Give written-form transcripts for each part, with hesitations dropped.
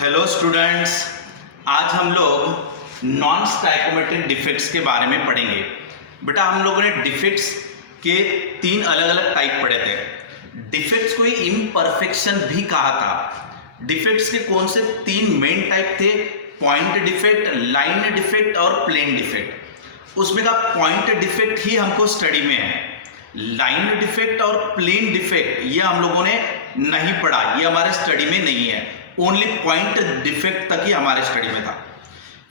Hello students, आज हम लोग नॉन स्टाइकोमेट्रिक डिफेक्ट्स के बारे में पढ़ेंगे। बेटा हम लोगों ने डिफेक्ट्स के तीन अलग अलग टाइप पढ़े थे। डिफेक्ट्स को ही इम्परफेक्शन भी कहा था। डिफेक्ट्स के कौन से तीन मेन टाइप थे? पॉइंट डिफेक्ट, लाइन डिफेक्ट और प्लेन डिफेक्ट। उसमें का पॉइंट डिफेक्ट ही हमको स्टडी में है। लाइन डिफेक्ट और प्लेन डिफेक्ट ये हम लोगों ने नहीं पढ़ा, ये हमारे स्टडी में नहीं है। ओनली पॉइंट डिफेक्ट तक ही हमारे स्टडी में था।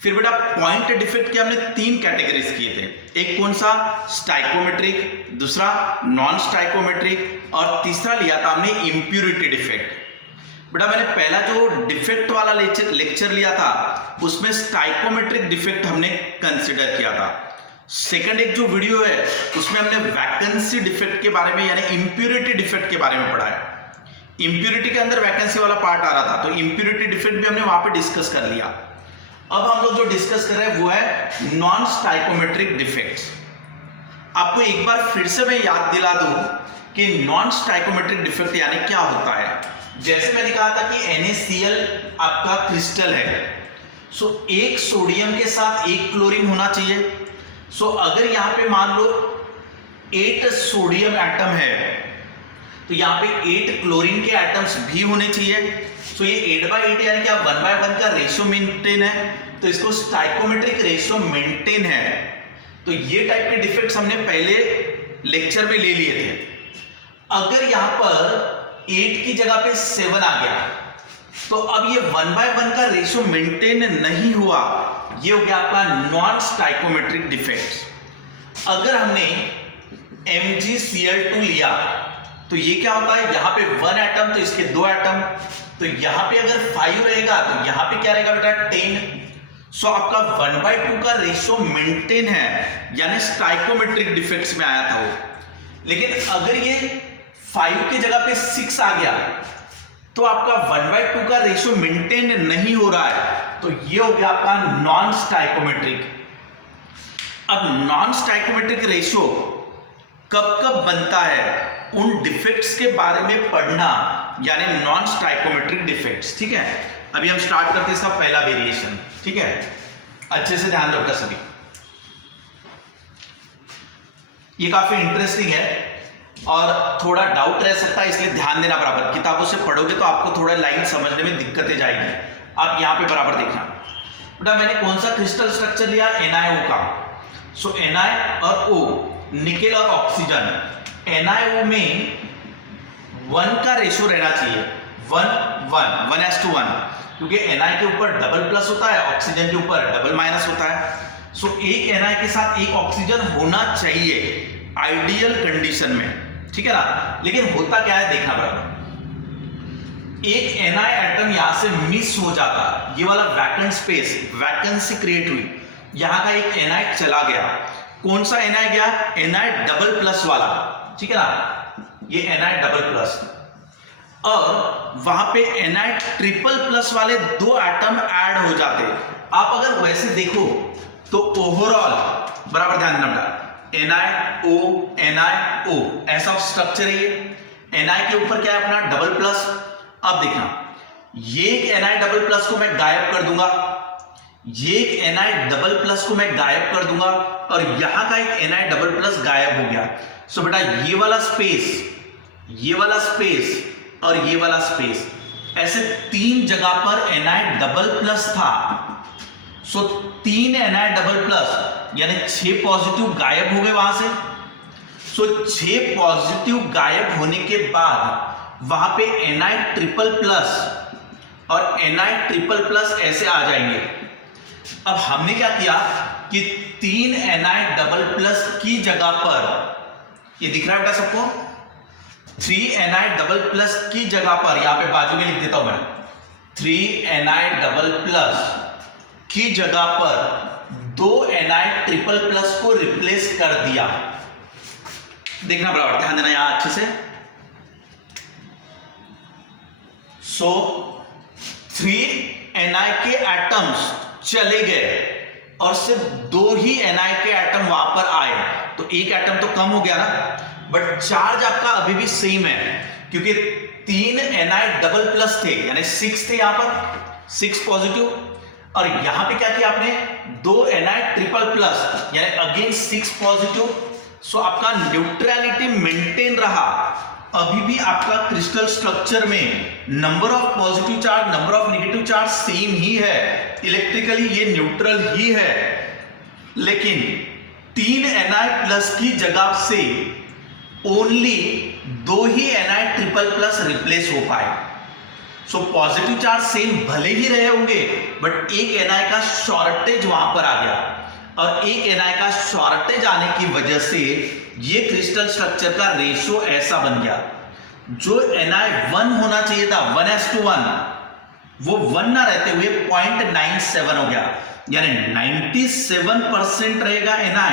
फिर बेटा पॉइंट डिफेक्ट के हमने तीन कैटेगरीज किए थे। एक कौन सा? स्टाइकोमेट्रिक, दूसरा नॉन स्टाइकोमेट्रिक और तीसरा लिया था हमने इम्प्यूरिटी डिफेक्ट। बेटा मैंने पहला जो डिफेक्ट वाला लेक्चर लिया था उसमें स्टाइकोमेट्रिक डिफेक्ट हमने कंसिडर किया था। सेकंड एक जो वीडियो है उसमें हमने वैकेंसी डिफेक्ट के बारे में यानी इम्प्यूरिटी डिफेक्ट के बारे में पढ़ा है। इम्प्यूरिटी के अंदर वैकेंसी वाला पार्ट आ रहा था, तो इम्प्यूरिटी डिफेक्ट भी हमने वहां पे डिस्कस कर लिया। अब हम लोग जो डिस्कस कर रहे हैं वो है नॉन स्टाइकोमेट्रिक डिफेक्ट्स। आपको एक बार फिर से मैं याद दिला दूं कि नॉन स्टाइकोमेट्रिक डिफेक्ट यानी क्या होता है। जैसे मैंने कहा था कि NaCl आपका क्रिस्टल है, सो एक सोडियम के साथ एक क्लोरीन होना चाहिए। सो अगर यहां पे मान लो 8 सोडियम एटम है तो यहाँ पे 8 क्लोरीन के एटम्स भी होने चाहिए। सो ये 8/8 यानी कि 1/1 का रेशियो मेंटेन है, तो इसको स्टाइकोमेट्रिक रेशियो मेंटेन है। तो ये टाइप के डिफेक्ट्स हमने पहले लेक्चर में ले लिए थे। अगर यहां पर 8 की जगह पे 7 आ गया तो अब ये 1/1 का रेशियो मेंटेन नहीं हुआ, ये हो गया आपका नॉन स्टाइकोमेट्रिक डिफेक्ट। अगर हमने MgCl2 लिया तो ये क्या होता है, यहां पे 1 एटम तो इसके 2 एटम, तो यहां पे अगर 5 रहेगा तो यहां पे क्या रहेगा बेटा 10। सो आपका 1/2 का रेशियो मेंटेन है, यानी स्टाइकोमेट्रिक डिफेक्ट्स में आया था वो। लेकिन अगर ये 5 की जगह पे 6 आ गया तो आपका 1/2 का रेशियो मेंटेन नहीं हो रहा है, तो ये हो गया आपका नॉन स्टाइकोमेट्रिक। अब नॉन स्टाइकोमेट्रिक रेशियो कब कब बनता है उन डिफेक्ट्स के बारे में पढ़ना, यानी नॉन स्टाइकोमेट्रिक डिफेक्ट्स। ठीक है, अभी हम स्टार्ट करते हैं इसका पहला वेरिएशन। ठीक है, अच्छे से ध्यान रखना सभी, ये काफी इंटरेस्टिंग है और थोड़ा डाउट रह सकता है, इसलिए ध्यान देना बराबर। किताबों से पढ़ोगे तो आपको थोड़ा लाइन समझने में दिक्कतें जाएगी। आप यहां पे बराबर देखना। बेटा मैंने कौन सा क्रिस्टल स्ट्रक्चर लिया? NiO का। सो Ni और O, निकेल और ऑक्सीजन। NiO में 1 का रेशियो रहना चाहिए, 1:1, क्योंकि Na के ऊपर डबल प्लस होता है, ऑक्सीजन के ऊपर डबल माइनस होता है। सो एक Na के साथ एक ऑक्सीजन होना चाहिए आइडियल कंडीशन में, ठीक है ना। लेकिन होता क्या है देखना बराबर, एक Na एटम यहां से मिस हो जाता, ये वाला वैकेंट स्पेस, वैकेंसी क्रिएट हुई, यहां का एक Na चला गया। कौन सा Na गया? Na डबल प्लस वाला, ठीक है ना, ये Na डबल प्लस। और वहां पे Na ट्रिपल प्लस वाले 2 एटम ऐड हो जाते। आप अगर वैसे देखो तो ओवरऑल बराबर ध्यान देना बेटा, NiO ऐसा स्ट्रक्चर है ये। Na के ऊपर क्या है अपना डबल प्लस। अब देखना, ये एक Na डबल प्लस को मैं गायब कर दूंगा, ये एक Na डबल प्लस को मैं गायब कर दूंगा और यहां का एक Na डबल प्लस गायब हो गया। सो बेटा ये वाला स्पेस, ये वाला स्पेस और ये वाला स्पेस, ऐसे 3 जगह पर Na डबल प्लस था। सो 3 Na डबल प्लस यानी 6 पॉजिटिव गायब हो गए वहां से। सो 6 पॉजिटिव गायब होने के बाद वहां पे Na ट्रिपल प्लस और Na ट्रिपल प्लस ऐसे आ जाएंगे। अब हमने क्या किया कि 3 Na डबल प्लस की जगह पर, ये दिख रहा है बेटा सबको, 3 Na डबल प्लस की जगह पर, यहां पे बाजू में लिख देता हूं मैं, 3 Na डबल प्लस की जगह पर 2 Na ट्रिपल प्लस को रिप्लेस कर दिया। देखना बराबर, ध्यान देना यहां अच्छे से। सो 3 Na के एटम्स चले गए और सिर्फ 2 ही Na के एटम वहां पर आए, तो एक एटम तो कम हो गया ना, बट चार्ज आपका अभी भी सेम है, क्योंकि 3 Na डबल प्लस थे यानी 6 थे यहां पर, 6 पॉजिटिव, और यहां पे क्या किया आपने, 2 Na ट्रिपल प्लस यानी अगेन 6 पॉजिटिव। सो आपका न्यूट्रलिटी मेंटेन रहा। अभी भी आपका क्रिस्टल स्ट्रक्चर में number of positive charge, number of negative charge same ही है, इलेक्ट्रिकली ये न्यूट्रल ही है, लेकिन 3 Na प्लस की जगह से ओनली 2 ही Na ट्रिपल प्लस रिप्लेस हो पाए। सो पॉजिटिव चार्ज सेम भले ही रहे होंगे, बट एक Na का शॉर्टेज वहां पर आ गया, और एक Na का शॉर्टेज आने की वजह से ये क्रिस्टल स्ट्रक्चर का रेशियो ऐसा बन गया। जो Na 1 होना चाहिए था 1:1, वो 1 ना रहते हुए 0.97 हो गया, यानी 97% रहेगा Na,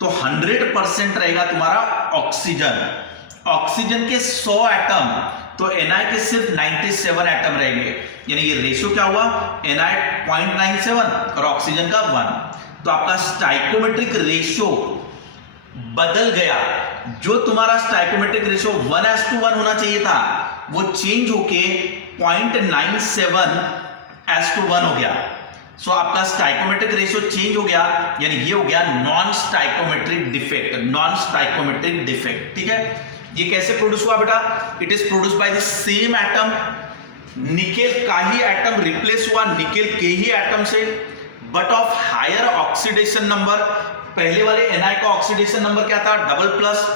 तो 100% रहेगा तुम्हारा ऑक्सीजन। ऑक्सीजन के 100 एटम, तो Na के सिर्फ 97 एटम रहेंगे, यानी ये रेशियो क्या हुआ, Na 0.97 और ऑक्सीजन का 1, तो आपका स्टाइकोमेट्रिक रेशियो बदल गया। जो तुम्हारा स्टाइकोमेट्रिक रेशियो 1:1 होना चाहिए था, वो चेंज होके 0.97:1 हो गया। सो आपका स्टाइकोमेट्रिक रेशियो चेंज हो गया, यानी ये हो गया non stoichiometric defect, non stoichiometric defect. ठीक है, ये कैसे प्रोड्यूस हुआ बेटा, it is produce by the same atom, nickel का ही एटम रिप्लेस हुआ निकेल के ही एटम से, but of higher oxidation number. पहले वाले Na का ऑक्सीडेशन नंबर क्या था, डबल प्लस,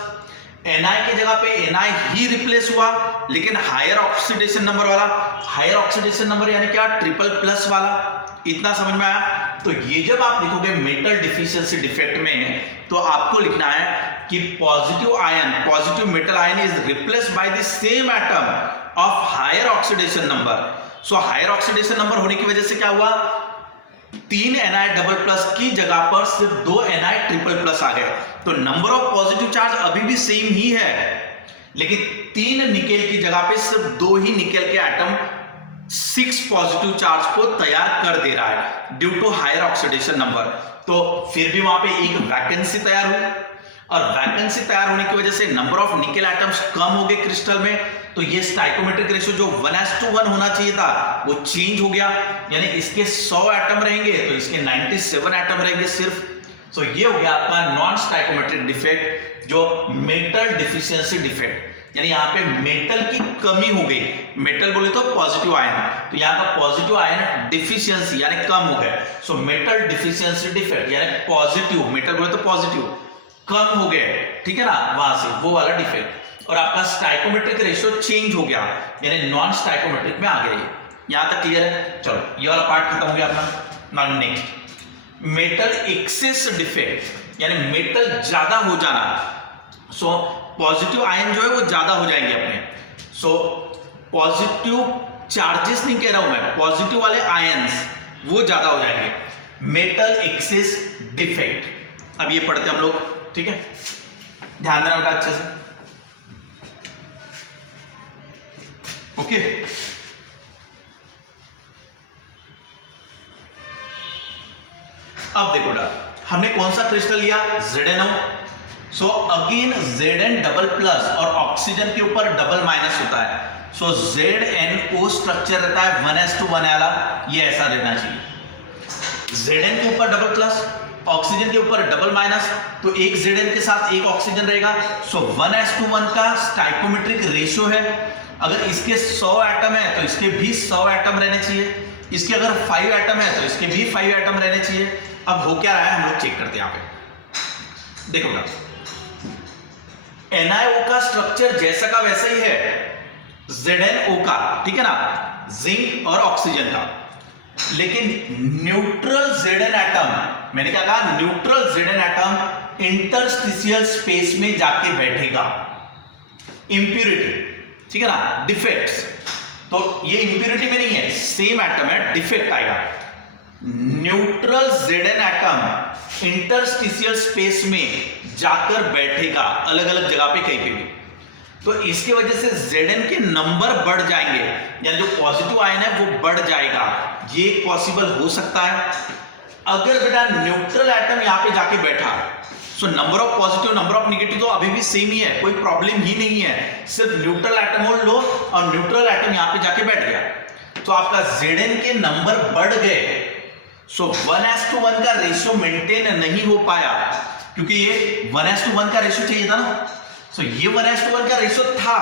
Na की जगह पे Na ही रिप्लेस हुआ, लेकिन हायर ऑक्सीडेशन नंबर वाला, हायर ऑक्सीडेशन नंबर यानी क्या, ट्रिपल प्लस वाला। इतना समझ में आया। तो ये जब आप लिखोगे मेटल डिफिशियंसी डिफेक्ट में, तो आपको लिखना है कि positive ion, positive metal ion is replaced by the same atom of higher oxidation number. So higher oxidation number होने की वजह से क्या हुआ, 3 Na डबल प्लस की जगह पर सिर्फ 2 Na ट्रिपल प्लस आ गया। तो नंबर ऑफ पॉजिटिव चार्ज अभी भी सेम ही है, लेकिन 3 निकेल की जगह पे सिर्फ 2 ही निकेल के एटम 6 पॉजिटिव चार्ज को तैयार कर दे रहा है due to higher oxidation number. तो फिर भी वहां पे एक वैकेंसी तैयार हुई, और वैकेंसी तैयार होने की वजह से number of nickel atoms come हो गए क्रिस्टल में, तो ये स्टाइकोमेट्रिक रेशियो जो 1:1 होना चाहिए था वो चेंज हो गया, यानी इसके 100 एटम रहेंगे तो इसके 97 एटम रहेंगे सिर्फ। सो ये हो गया आपका नॉन स्टाइकोमेट्रिक डिफेक्ट, जो मेटल डिफिशियंसी डिफेक्ट, यानी यहाँ पे मेटल की कमी हो गई। मेटल बोले तो पॉजिटिव आयन, तो यहाँ का पॉजिटिव आयन डिफिशियंसी यानी कम हो गए। सो मेटल डिफिशियंसी डिफेक्ट यानी पॉजिटिव, मेटल बोले तो पॉजिटिव कम हो गए, ठीक है ना, वहां से वो वाला डिफेक्ट। और आपका स्टाइकोमेट्रिक रेशियो चेंज हो गया, यानी नॉन स्टाइकोमेट्रिक में आ गया। यहां तक क्लियर है। चलो ये वाला पार्ट खत्म हो गया अपना। Now next, metal access defect, यानी मेटल ज्यादा हो जाना। सो पॉजिटिव आयन जो है वो ज्यादा हो जाएंगे अपने। सो पॉजिटिव चार्जेस नहीं कह रहा हूं मैं, पॉजिटिव वाले आयन्स वो ज्यादा हो जाएंगे। मेटल एक्सेस डिफेक्ट, अब ये पढ़ते हम लोग, ठीक है, ध्यान देना बेटा अच्छे से। ओके, अब देखो बेटा, हमने कौन सा क्रिस्टल लिया, ZnO। So again Zn double plus और ऑक्सीजन के ऊपर डबल माइनस होता है। सो ZnO स्ट्रक्चर रहता है 1:1 वाला, ये ऐसा रहना चाहिए। Zn के ऊपर डबल प्लस, ऑक्सीजन के ऊपर डबल माइनस, तो एक Zn के साथ एक ऑक्सीजन रहेगा। सो 1:1 का स्टाइकोमेट्रिक रेशियो है। अगर इसके 100 एटम है तो इसके भी 100 एटम रहने चाहिए, इसके अगर 5 एटम है तो इसके भी 5 एटम रहने चाहिए। अब हो क्या रहा है हम लोग चेक करते हैं यहाँ पे। देखो ना, NiO का स्ट्रक्चर जैसा का वैसा ही है ZnO का, ठीक है ना, जिंक और ऑक्सीजन का, लेकिन न्यूट्रल Zn एटम, मैंने क्या कहा, neutral Zn atom interstitial space में जाके बैठेगा। इंप्यूरिटी, ठीक है ना, डिफेक्ट्स, तो ये इंप्यूरिटी में नहीं है, सेम एटम है, डिफेक्ट आएगा। Neutral Zn atom interstitial space में जाकर बैठेगा, अलग अलग जगह पे कहीं पे भी, तो इसकी वजह से Zn के नंबर बढ़ जाएंगे, यानी जो पॉजिटिव आयन है वो बढ़ जाएगा। ये पॉसिबल हो सकता है। अगर बेटा न्यूट्रल एटम यहां पे जाके बैठा, so number of positive number of negative तो अभी भी सेम ही है, कोई प्रॉब्लम ही नहीं है, सिर्फ न्यूट्रल एटम होल्ड लो और न्यूट्रल एटम यहां पे जाके बैठ गया। तो आपका Zn के नंबर बढ़ गए, सो 1:1 का रेशियो मेंटेन नहीं हो पाया, क्योंकि ये 1:1 का रेशियो चाहिए था ना। सो ये 1:1 का रेशियो था,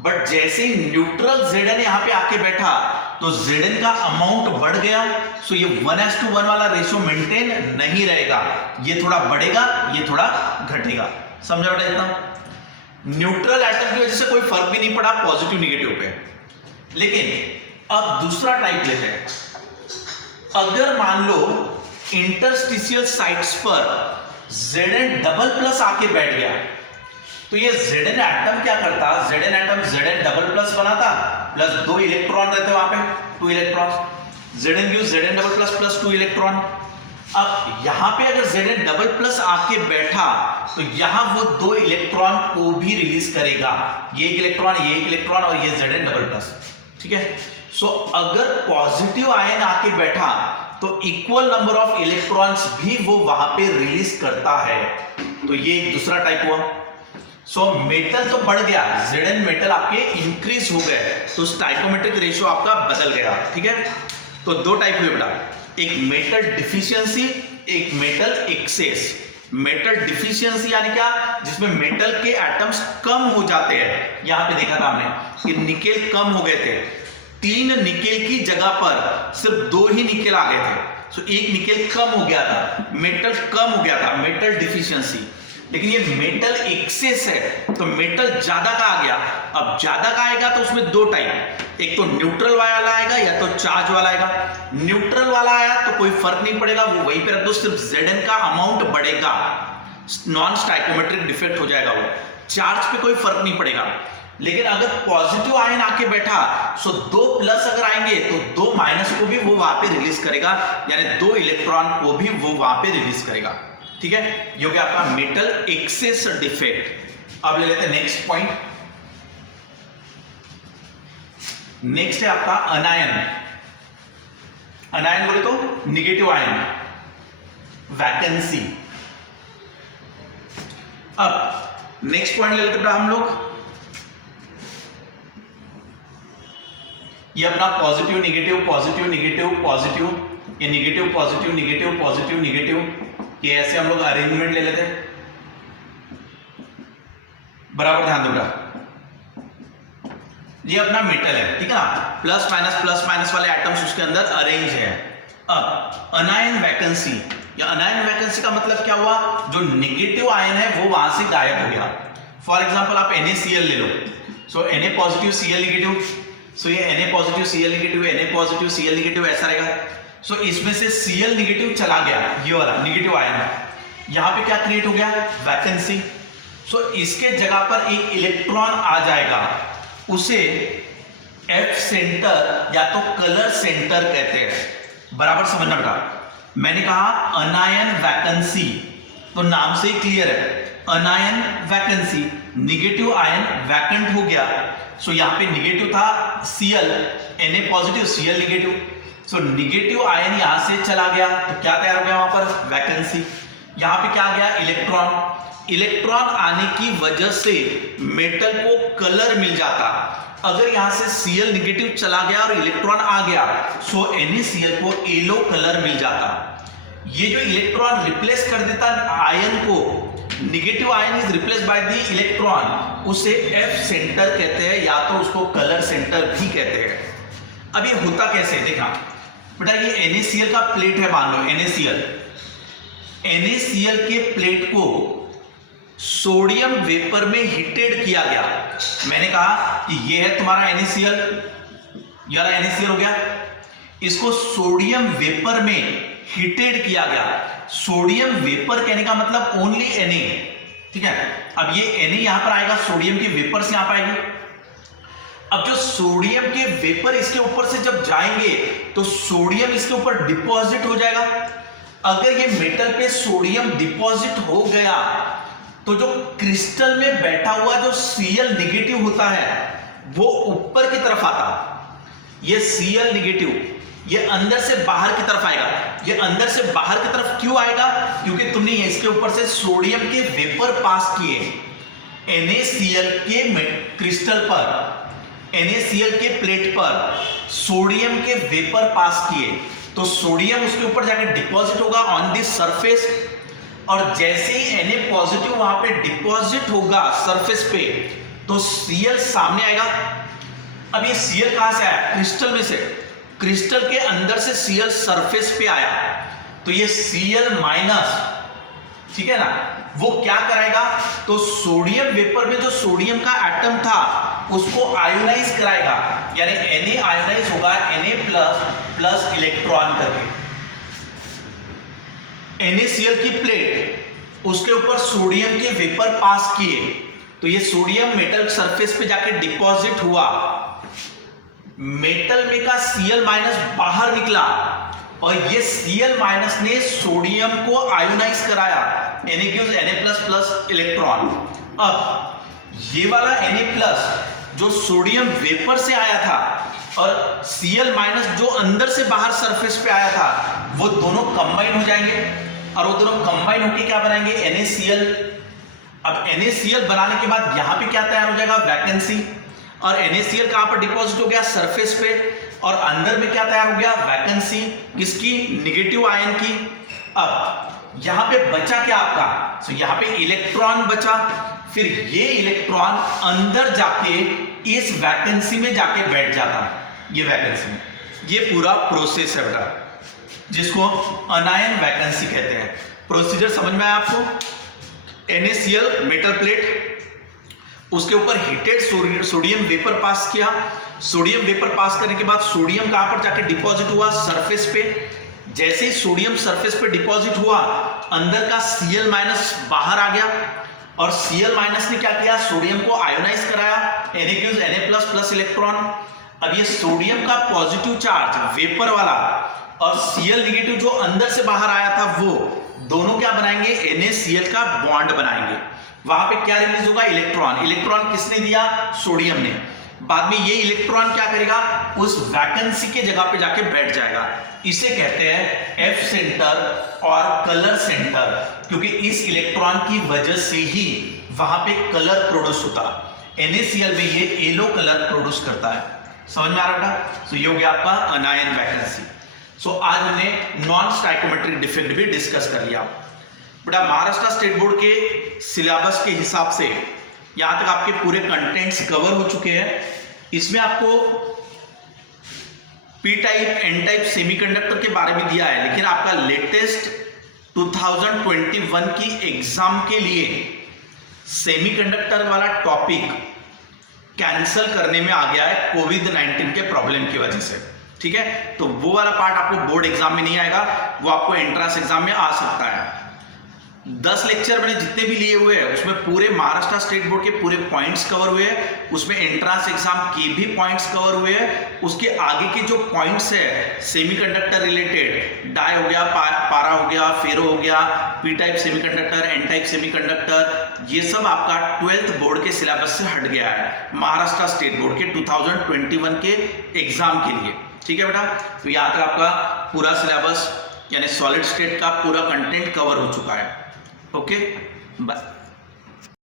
बट जैसे ही न्यूट्रल Zn यहां पे आके बैठा तो Zn का अमाउंट बढ़ गया, सो ये 1:1 वाला रेशियो मेंटेन नहीं रहेगा, ये थोड़ा बढ़ेगा, ये थोड़ा घटेगा। समझा बेटा इतना? न्यूट्रल एटम की वजह से कोई फर्क भी नहीं पड़ा पॉजिटिव निगेटिव पे। लेकिन अब दूसरा टाइप लेते हैं। अगर मान लो इंटरस्टिशियल साइट्स पर Zn डबल प्लस आके बैठ गया, तो ये Zn एटम क्या करता, Zn atom Zn double plus बनाता, प्लस 2 इलेक्ट्रॉन रहते वहां पे, 2 electron, Zn gives Zn double plus plus 2 electron. अब यहां पे अगर Zn डबल प्लस आके बैठा तो यहां वो 2 इलेक्ट्रॉन को भी रिलीज करेगा, ये एक इलेक्ट्रॉन, ये एक इलेक्ट्रॉन और ये Zn डबल प्लस। ठीक है, सो अगर पॉजिटिव आयन आके बैठा तो इक्वल नंबर ऑफ इलेक्ट्रॉन्स भी वो वहां पे रिलीज करता है। तो ये एक दूसरा टाइप हुआ। सो मेटल तो बढ़ गया, Zn मेटल आपके इंक्रीज हो गए, तो स्टाइकोमेट्रिक रेशियो आपका बदल गया। ठीक है, तो दो टाइप हुए बेटा, एक मेटल डिफिशियंसी, एक मेटल एक्सेस। मेटल डिफिशियंसी यानी क्या, जिसमें मेटल के एटम्स कम हो जाते हैं। यहां पे देखा था हमने कि निकेल कम हो गए थे, 3 निकेल की जगह पर सिर्फ 2 ही निकेल आ गए थे, तो एक निकेल कम हो गया था, मेटल कम हो गया था, मेटल डिफिशियंसी। लेकिन ये मेटल एक्सेस है, तो मेटल ज्यादा का आ गया। अब ज्यादा का आएगा तो उसमें 2 टाइप, एक तो न्यूट्रल वाला आएगा या तो चार्ज वाला आएगा। न्यूट्रल वाला आया तो कोई फर्क नहीं पड़ेगा, वो वहीं पे रख दो, सिर्फ Zn का अमाउंट बढ़ेगा, नॉन स्टाइकोमेट्रिक डिफेक्ट हो जाएगा वो, चार्ज पे कोई फर्क नहीं पड़ेगा। लेकिन अगर पॉजिटिव आयन आके बैठा, सो 2 प्लस अगर आएंगे तो 2 माइनस को भी वो वहां पे रिलीज करेगा, यानी 2 इलेक्ट्रॉन को भी वो वहां पे रिलीज करेगा। ठीक है, ये हो गया आपका मेटल एक्सेस डिफेक्ट। अब ले लेते हैं नेक्स्ट पॉइंट। नेक्स्ट है आपका अनायन। अनायन बोले तो निगेटिव आयन, वैकेंसी। अब नेक्स्ट पॉइंट ले लेते हैं हम लोग, ये अपना positive negative positive negative positive, ये negative positive negative positive negative, ये ऐसे हम लोग अरेंजमेंट ले लेते हैं। बराबर ध्यान दो बेटा, ये अपना मेटल है, ठीक है ना, प्लस माइनस वाले एटम्स उसके अंदर अरेंज है। अब अनायन वैकेंसी, या अनायन वैकेंसी का मतलब क्या हुआ, जो निगेटिव आयन है वो वहां से गायब हो गया। फॉर एग्जांपल आप NaCl ले लो, सो Na पॉजिटिव Cl नेगेटिव, सो ये Na positive Cl negative, Na positive Cl negative ऐसा रहेगा। सो इसमें से Cl नेगेटिव चला गया, ये वाला निगेटिव आयन, यहां पे क्या क्रिएट हो गया, वैकेंसी। सो इसके जगह पर एक इलेक्ट्रॉन आ जाएगा, उसे F सेंटर या तो कलर सेंटर कहते हैं। बराबर समझना बेटा, मैंने कहा अनायन वैकेंसी, तो नाम से ही क्लियर है, anion vacancy, negative ion vacant हो गया। सो यहां पे निगेटिव था Cl, Na positive Cl negative, so negative ion यहां से चला गया, तो क्या तैयार हो गया वहां पर, वैकेंसी। यहां पे क्या आ गया, इलेक्ट्रॉन। इलेक्ट्रॉन आने की वजह से मेटल को कलर मिल जाता। अगर यहां से Cl नेगेटिव चला गया और इलेक्ट्रॉन आ गया, सो NaCl को येलो कलर मिल जाता। ये जो इलेक्ट्रॉन रिप्लेस कर देता आयन को, negative ion is replace by the electron, उसे F सेंटर कहते हैं, या तो उसको कलर सेंटर भी कहते हैं। अब ये होता कैसे, देखा बेटा, ये NaCl का प्लेट है, मान लो NaCl के प्लेट को सोडियम वेपर में हीटेड किया गया। मैंने कहा कि ये है तुम्हारा NaCl, ये वाला NaCl हो गया, इसको सोडियम वेपर में हीटेड किया गया। सोडियम वेपर कहने का मतलब ओनली Na, ठीक है। अब ये Na यहां पर आएगा, सोडियम के वेपर से यहां पर आएगी। अब जो सोडियम के वेपर इसके ऊपर से जब जाएंगे तो सोडियम इसके ऊपर डिपॉजिट हो जाएगा। अगर ये मेटल पे सोडियम डिपॉजिट हो गया तो जो क्रिस्टल में बैठा हुआ जो Cl नेगेटिव होता है वो ऊपर की तरफ आता। ये Cl नेगेटिव ये अंदर से बाहर की तरफ आएगा। ये अंदर से बाहर की तरफ क्यों आएगा, क्योंकि तुमने इसके ऊपर से सोडियम के वेपर पास किए NaCl के क्रिस्टल पर। NaCl के प्लेट पर सोडियम के वेपर पास किए तो सोडियम उसके ऊपर जाके डिपॉजिट होगा ऑन दिस सरफेस, और जैसे ही Na पॉजिटिव वहां पे डिपॉजिट होगा सरफेस पे तो Cl सामने आएगा। अब ये Cl कहां से आया? क्रिस्टल में से। क्रिस्टल के अंदर से Cl सरफेस पे आया तो ये Cl माइनस, ठीक है ना, वो क्या कराएगा? तो सोडियम वेपर में जो सोडियम का एटम था उसको आयोनाइज कराएगा, यानी Na आयोनाइज होगा Na प्लस इलेक्ट्रॉन करके। NaCl की प्लेट उसके ऊपर सोडियम के वेपर पास किए तो ये सोडियम मेटल सरफेस पे जाके डिपॉजिट हुआ, मेटल में का Cl माइनस बाहर निकला और ये Cl माइनस ने सोडियम को आयोनाइज कराया, Na gives Na plus electron. अब ये वाला Na प्लस जो सोडियम वेपर से आया था और Cl माइनस जो अंदर से बाहर सरफेस पे आया था वो दोनों कंबाइन हो जाएंगे और वो दोनों कंबाइन होकर क्या बनाएंगे? NaCl। अब NaCl बनाने के बाद यहां पे क्या तैयार हो जाएगा? वैकेंसी। और NaCl कहां पर डिपॉजिट हो गया? सरफेस पे, और अंदर में क्या तैयार हो गया? वैकेंसी। किसकी? नेगेटिव आयन की। अब यहां पे बचा क्या आपका? तो यहां पे इलेक्ट्रॉन बचा, फिर ये इलेक्ट्रॉन अंदर जाके इस वैकेंसी में जाके बैठ जाता है, ये वैकेंसी में। ये पूरा प्रोसेस है बेटा, जिसको अनायन वैकेंसी कहते हैं। प्रोसीजर समझ में आया आपको? NaCl मेटल प्लेट, उसके ऊपर हीटेड सोडियम वेपर पास किया, सोडियम वेपर पास करने के बाद सोडियम कहां पर जाके डिपॉजिट हुआ? सरफेस पे। जैसे ही सोडियम सरफेस पे डिपॉजिट हुआ अंदर का Cl माइनस बाहर आ गया और Cl माइनस ने क्या किया? सोडियम को आयोनाइज कराया, Na gives Na plus electron. अब ये सोडियम का पॉजिटिव चार्ज वेपर वाला और Cl नेगेटिव जो अंदर से बाहर आया था वो दोनों क्या बनाएंगे? NaCl का बॉन्ड बनाएंगे। वहां पे क्या रिलीज होगा? इलेक्ट्रॉन। इलेक्ट्रॉन किसने दिया? सोडियम ने। बाद में ये इलेक्ट्रॉन क्या करेगा? उस वैकेंसी के जगह पे जाके बैठ जाएगा। इसे कहते हैं F सेंटर और कलर सेंटर, क्योंकि इस इलेक्ट्रॉन की वजह से ही वहां पे कलर प्रोड्यूस होता है। NaCl में ये येलो कलर प्रोड्यूस करता है। समझ में आ रहा था? तो ये हो गया आपका अनायन वैकेंसी। सो आज हमने नॉन स्टाइकोमेट्रिक डिफेक्ट भी डिस्कस कर लिया। बेटा महाराष्ट्र स्टेट बोर्ड के सिलेबस के हिसाब से यहां तक आपके पूरे कंटेंट्स कवर हो चुके हैं। इसमें आपको P type, N type semiconductor के बारे में दिया है, लेकिन आपका लेटेस्ट 2021 की एग्जाम के लिए सेमीकंडक्टर वाला टॉपिक कैंसिल करने में आ गया है कोविड-19 के प्रॉब्लम की वजह से। ठीक है, तो वो वाला पार्ट आपको बोर्ड एग्जाम में नहीं आएगा, वो आपको एंट्रेंस एग्जाम में आ सकता है। 10 लेक्चर मैंने जितने भी लिए हुए हैं उसमें पूरे महाराष्ट्र स्टेट बोर्ड के पूरे पॉइंट्स कवर हुए हैं, उसमें एंट्रेंस एग्जाम के भी पॉइंट्स कवर हुए हैं। उसके आगे के जो पॉइंट्स है सेमीकंडक्टर रिलेटेड, डाई हो गया, पारा हो गया, फेरो हो गया, P type semiconductor, N type semiconductor, ये सब आपका 12th बोर्ड के सिलेबस से हट गया है महाराष्ट्र स्टेट बोर्ड के 2021 के एग्जाम के लिए। ठीक है बेटा, तो यहाँ तक आपका पूरा सिलेबस यानी सॉलिड स्टेट का पूरा कंटेंट कवर हो चुका है। Okay, bye.